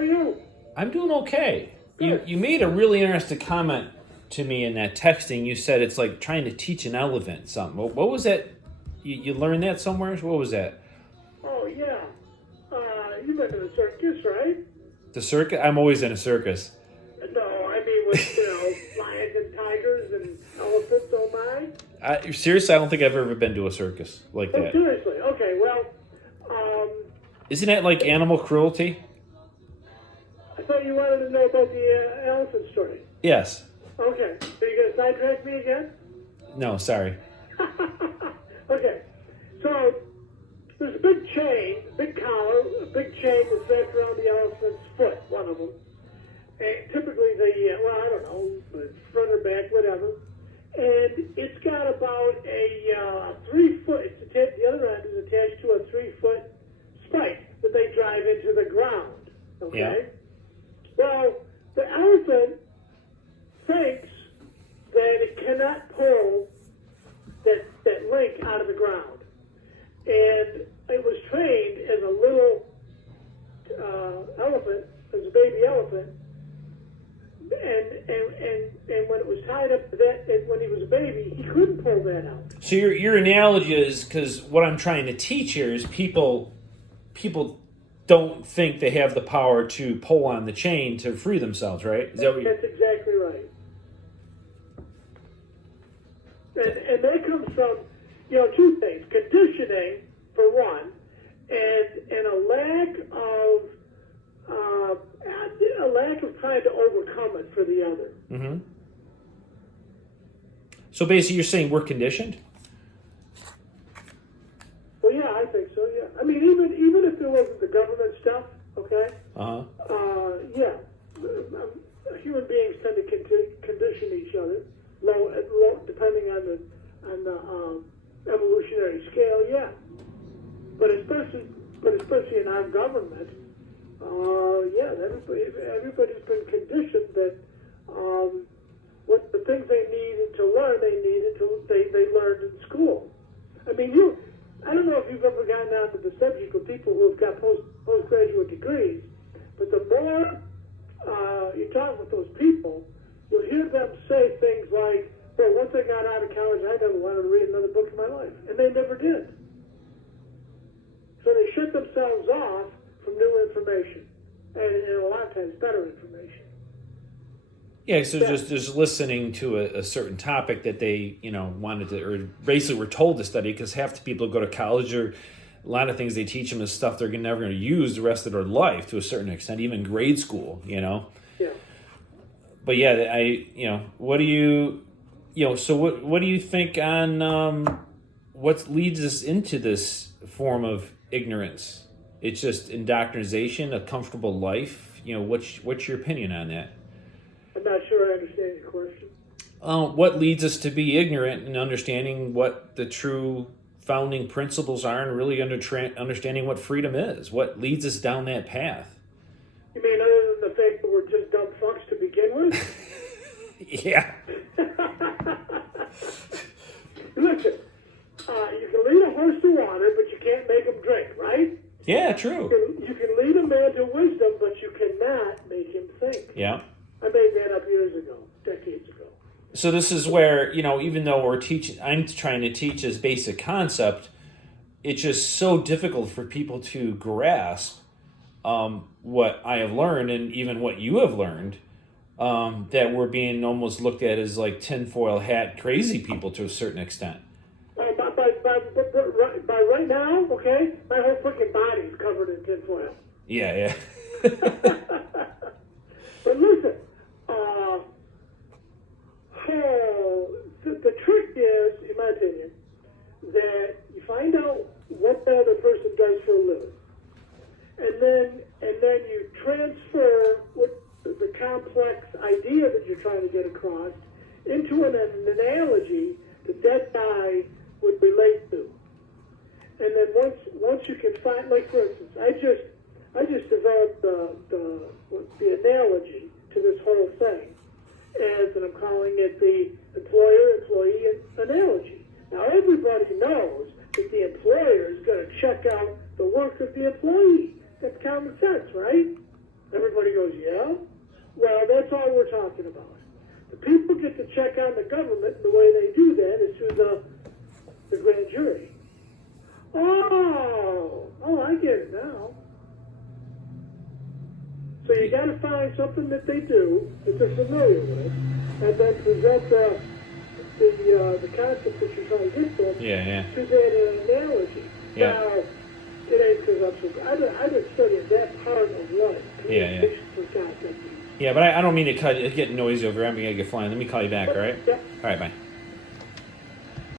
are you? I'm doing okay. You Good. you made a really interesting comment to me in that texting. You said it's like trying to teach an elephant something. What was that? You learned that somewhere? What was that? Oh, yeah. You've been to the circus, right? The circus? I'm always in a circus. No, I mean with, lions and tigers and elephants, oh my. Seriously, I don't think I've ever been to a circus like Oh, that. seriously. Okay, well, Isn't that like animal cruelty? I thought you wanted to know about the elephant story. Yes. Okay, so you going to sidetrack me again? No, sorry. Okay, so there's a big chain, big collar, a big chain that's wrapped around the elephant's foot, one of them. And typically I don't know, front or back, whatever. And it's got about a 3-foot, the other end is attached to a 3-foot spike that they drive into the ground. Okay? Yeah. Well, the elephant thinks that it cannot pull that link out of the ground. And it was trained as a little elephant, as a baby elephant, and when it was tied up to that, and when he was a baby, he couldn't pull that out. So your analogy is, because what I'm trying to teach here is people don't think they have the power to pull on the chain to free themselves, right? Is that what That's exactly right. And that comes from, two things: conditioning for one, and a lack of trying to overcome it for the other. Mm-hmm. So basically, you're saying we're conditioned? Well, yeah, I think so. Yeah, I mean, even if there wasn't the government stuff, okay. Uh-huh. Yeah, human beings tend to condition each other, low, depending on the evolutionary scale. Yeah, but especially in our government, yeah, everybody's been conditioned that what the things they needed to learn, they learned in school. I mean, I don't know if you've ever gotten down to the subject of people who have got postgraduate degrees, but the more you talk with those people, you'll hear them say things like, well, once I got out of college, I never wanted to read another book in my life. And they never did. So they shut themselves off from new information, and a lot of times better information. Yeah, so just listening to a certain topic that they, wanted to, or basically were told to study, because half the people who go to college, or a lot of things they teach them is stuff they're never going to use the rest of their life to a certain extent, even grade school, Yeah. But yeah, what do you, so what do you think on what leads us into this form of ignorance? It's just indoctrination, a comfortable life. What's your opinion on that? I'm not sure I understand your question. What leads us to be ignorant and understanding what the true founding principles are, and really understanding what freedom is? What leads us down that path? You mean other than the fact that we're just dumb fucks to begin with? Yeah. Listen, you can lead a horse to water, but you can't make him drink, right? Yeah, true. You can lead a man to wisdom, but you cannot make him think. Yeah. I made that up years ago, decades ago. So this is where, even though I'm trying to teach this basic concept, it's just so difficult for people to grasp what I have learned, and even what you have learned, that we're being almost looked at as like tinfoil hat crazy people to a certain extent. By right now, okay, my whole freaking body is covered in tinfoil. Yeah. But listen, the trick is, in my opinion, that you find out what the other person does for a living, and then you transfer what the complex idea that you're trying to get across into an analogy that guy would relate to. And then once you can find, like for instance, I just developed the analogy to this whole thing, and I'm calling it the employer-employee analogy. Now everybody knows that the employer is going to check out the work of the employee. That's common sense, right? Everybody goes, yeah? Well, that's all we're talking about. The people get to check on the government, and the way they do that is through the grand jury. Oh, I get it now. So you got to find something that they do that they're familiar with, and then present the concept that you're trying to get them Yeah. to that analogy. Yeah. Now, it ain't because I'm so. I've been studying that part of life. Yeah. For God's sake. Yeah, but I don't mean to get noisy over. I'm going to get flying. Let me call you back, all right? Yeah. All right, bye.